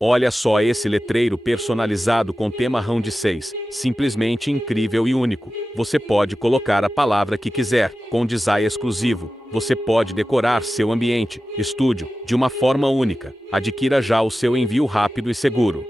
Olha só esse letreiro personalizado com tema Round 6, simplesmente incrível e único. Você pode colocar a palavra que quiser, com design exclusivo. Você pode decorar seu ambiente, estúdio, de uma forma única. Adquira já o seu envio rápido e seguro.